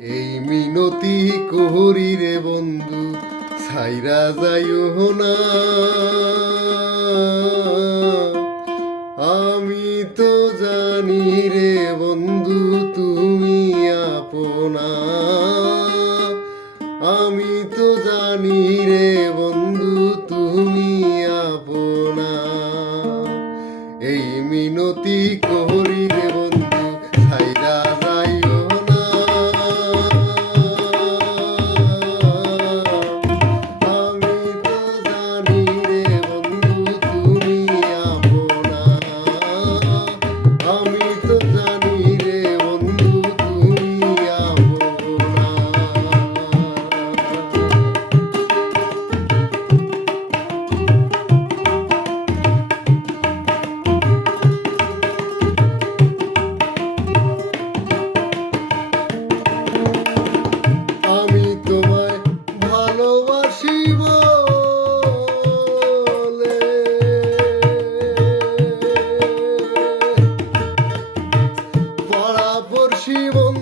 এই মিনতি কোহরি রে বন্ধু সাইরা যাইও না। আমি তো জানি রে বন্ধু শিবন